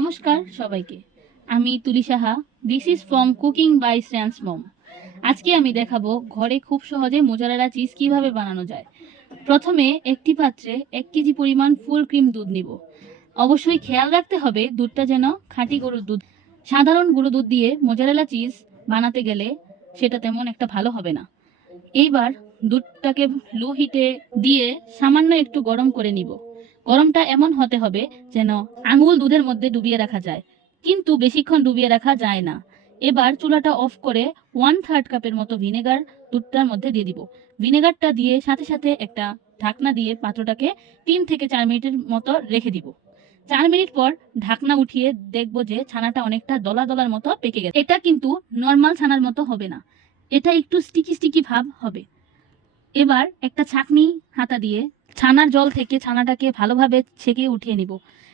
নমস্কার সবাইকে। আমি Tuli Saha. This is from cooking by Shreyans mom. আজকে আমি দেখাবো ঘরে খুব সহজে মোজারেলা চিজ কিভাবে বানানো যায়। প্রথমে একটি পাত্রে 1 কেজি পরিমাণ ফুল ক্রিম দুধ নিব। অবশ্যই খেয়াল রাখতে হবে দুধটা যেন খাঁটি গরুর দুধ। সাধারণ গরুর দুধ দিয়ে মোজারেলা চিজ বানাতে গেলে সেটা তেমন একটা ভালো হবে না। এইবার দুধটাকে লো হিটে দিয়ে সামান্য একটু গরম করে নিব। গরমটা এমন হতে হবে যেন আঙুল দুধের মধ্যে ডুবিয়ে রাখা যায়, কিন্তু বেশিক্ষণ ডুবিয়ে রাখা যায় না। এবার চুলাটা অফ করে 1/3 কাপের মতো ভিনেগার দুধটার মধ্যে দিয়ে দিব। ভিনেগারটা দিয়ে সাথে সাথে একটা ঢাকনা দিয়ে পাত্রটাকে 3 থেকে 4 মিনিটের মতো রেখে দিব। 4 মিনিট পর ঢাকনা উঠিয়ে দেখব যে ছানাটা অনেকটা দলা দলার মতো পেকে গেছে। এটা কিন্তু নর্মাল ছানার মতো হবে না, এটা একটু স্টিকি স্টিকি ভাব হবে। এবার একটা ছাঁকনি হাতা দিয়ে ছানার জল থেকে ছানাটাকে ভালোভাবে ছেঁকে উঠিয়ে নিব।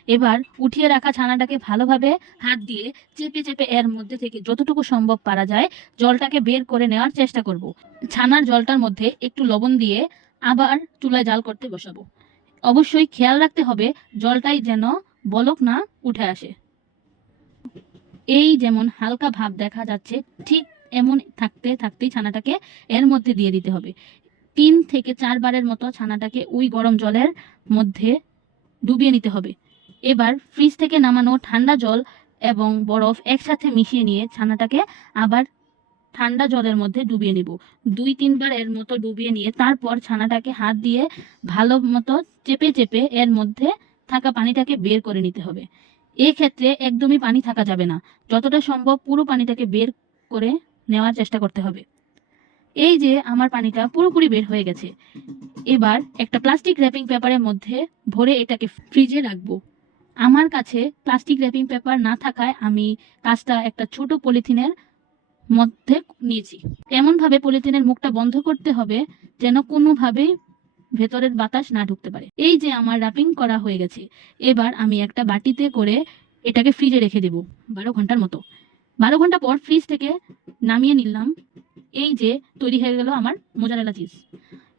এবার উঠিয়ে রাখা ছানাটাকে ভালোভাবে হাত দিয়ে চেপে চেপে এর মধ্যে থেকে যতটুকু সম্ভব পারা যায় জলটাকে বের করে নেওয়ার চেষ্টা করব। ছানার জলটার মধ্যে একটু লবণ দিয়ে আবার চুলায় জাল করতে বসাবো। অবশ্যই খেয়াল রাখতে হবে জলটাই যেন বলক না উঠে আসে। এই যেমন হালকা ভাব দেখা যাচ্ছে, ঠিক এমন থাকতে থাকতেই ছানাটাকে এর মধ্যে দিয়ে দিতে হবে। 3 থেকে 4 বারের মতো ছানাটাকে ওই গরম জলের মধ্যে ডুবিয়ে নিতে হবে। এবার ফ্রিজ থেকে নামানো ঠান্ডা জল এবং বরফ একসাথে মিশিয়ে নিয়ে ছানাটাকে আবার ঠান্ডা জলের মধ্যে ডুবিয়ে নিব। 2-3 বার এর মতো ডুবিয়ে নিয়ে তারপর ছানাটাকে হাত দিয়ে ভালো মতো চেপে চেপে এর মধ্যে থাকা পানিটাকে বের করে নিতে হবে। এক্ষেত্রে একদমই পানি থাকা যাবে না, যতটা সম্ভব পুরো পানিটাকে বের করে নেওয়ার চেষ্টা করতে হবে। এই যে আমার পানিটা পুরোপুরি বের হয়ে গেছে। এবার একটা প্লাস্টিক র্যাপিং পেপারের মধ্যে ভরে এটাকে ফ্রিজে রাখবো। আমার কাছে প্লাস্টিক র্যাপিং পেপার না থাকায় আমি কাজটা একটা ছোট পলিথিনের মধ্যে নিয়েছি। এমনভাবে পলিথিনের মুখটা বন্ধ করতে হবে যেন কোনোভাবেই ভেতরের বাতাস না ঢুকতে পারে। এই যে আমার র্যাপিং করা হয়ে গেছে। এবার আমি একটা বাটিতে করে এটাকে ফ্রিজে রেখে দেব 12 ঘন্টার মতো। 12 ঘন্টা পর ফ্রিজ থেকে নামিয়ে নিলাম। এই যে তৈরি হয়ে গেল আমার মোজারেলা চিজ।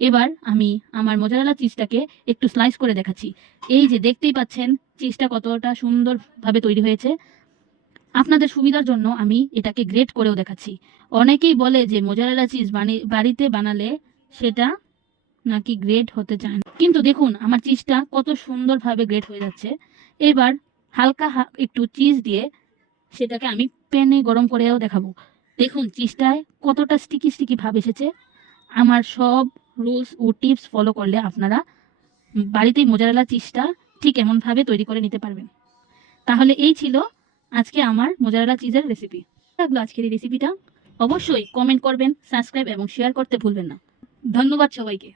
এবার আমি আমার মোজারেলা চিজটাকে একটু স্লাইস করে দেখাচ্ছি। এই যে দেখতেই পাচ্ছেন চিজটা কতটা সুন্দরভাবে তৈরি হয়েছে। আপনাদের সুবিধার জন্য আমি এটাকে গ্রেট করেও দেখাচ্ছি। অনেকেই বলে যে মোজারেলা চিজ বাড়িতে বানালে সেটা নাকি গ্রেট হতে চায় না, কিন্তু দেখুন আমার চিজটা কত সুন্দরভাবে গ্রেট হয়ে যাচ্ছে। এবার হালকা একটু চিজ দিয়ে সেটাকে আমি প্যানে গরম করেও দেখাবো। দেখুন চিজটায় কতটা স্টিকি স্টিকি ভাব এসেছে। আমার সব রুলস ও টিপস ফলো করলে আপনারা বাড়িতেই মোজারেলা চিজটা ঠিক এমনভাবে তৈরি করে নিতে পারবেন। তাহলে এই ছিল আজকে আমার মোজারেলা চিজের রেসিপি। লাগলো আজকের এই রেসিপিটা, অবশ্যই কমেন্ট করবেন, সাবস্ক্রাইব এবং শেয়ার করতে ভুলবেন না। ধন্যবাদ সবাইকে।